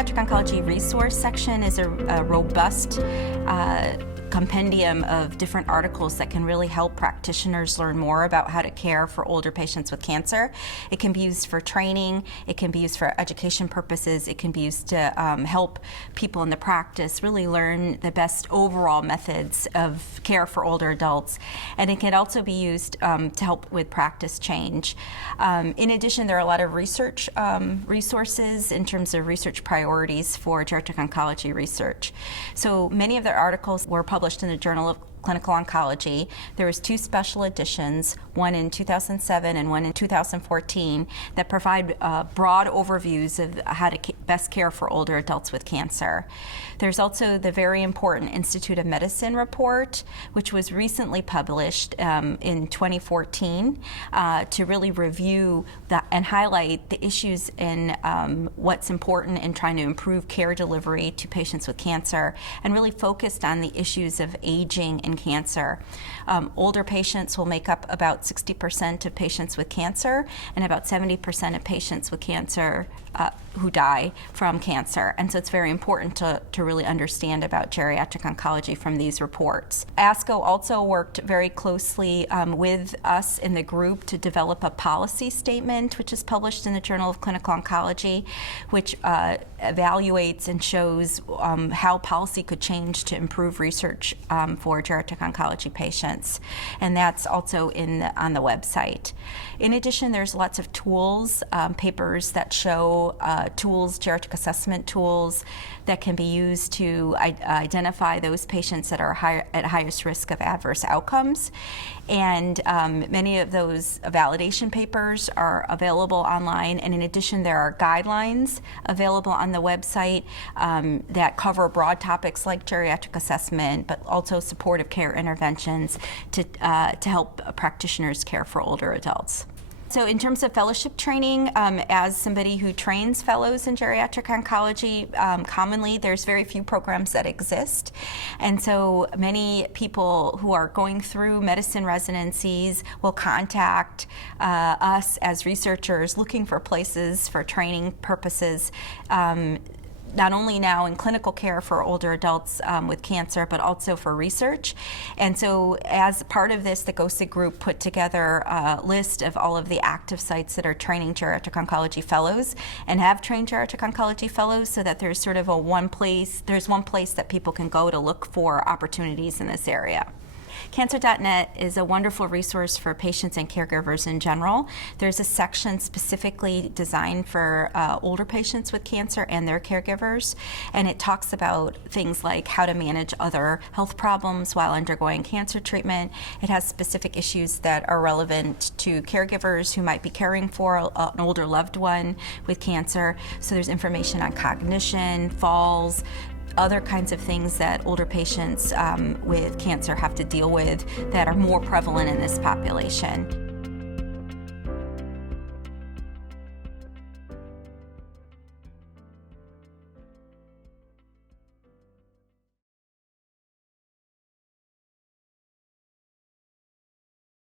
Geriatric Oncology resource section is a robust compendium of different articles that can really help practitioners learn more about how to care for older patients with cancer. It can be used for training, it can be used for education purposes, it can be used to help people in the practice really learn the best overall methods of care for older adults. And it can also be used to help with practice change. In addition, there are a lot of research resources in terms of research priorities for geriatric oncology research. So many of their articles were published in the Journal of Clinical Oncology. There was 2 special editions, one in 2007 and one in 2014, that provide broad overviews of how to best care for older adults with cancer. There's also the very important Institute of Medicine report, which was recently published in 2014 to really review and highlight the issues in what's important in trying to improve care delivery to patients with cancer, and really focused on the issues of aging and cancer. Older patients will make up about 60% of patients with cancer, and about 70% of patients with cancer who die from cancer. And so it's very important to really understand about geriatric oncology from these reports. ASCO also worked very closely with us in the group to develop a policy statement, which is published in the Journal of Clinical Oncology, which evaluates and shows how policy could change to improve research for geriatric oncology patients. And that's also on the website. In addition, there's lots of tools, papers that show tools, geriatric assessment tools that can be used to identify those patients that are at highest risk of adverse outcomes. And many of those validation papers are available online. And in addition, there are guidelines available on the website that cover broad topics like geriatric assessment, but also supportive care interventions to help practitioners care for older adults. So in terms of fellowship training, as somebody who trains fellows in geriatric oncology, commonly there's very few programs that exist. And so many people who are going through medicine residencies will contact us as researchers looking for places for training purposes, not only now in clinical care for older adults with cancer, but also for research. And so as part of this, the GOSIG group put together a list of all of the active sites that are training geriatric oncology fellows and have trained geriatric oncology fellows, so that there's sort of one place that people can go to look for opportunities in this area. Cancer.net is a wonderful resource for patients and caregivers in general. There's a section specifically designed for older patients with cancer and their caregivers, and it talks about things like how to manage other health problems while undergoing cancer treatment. It has specific issues that are relevant to caregivers who might be caring for an older loved one with cancer. So there's information on cognition, falls, other kinds of things that older patients with cancer have to deal with that are more prevalent in this population.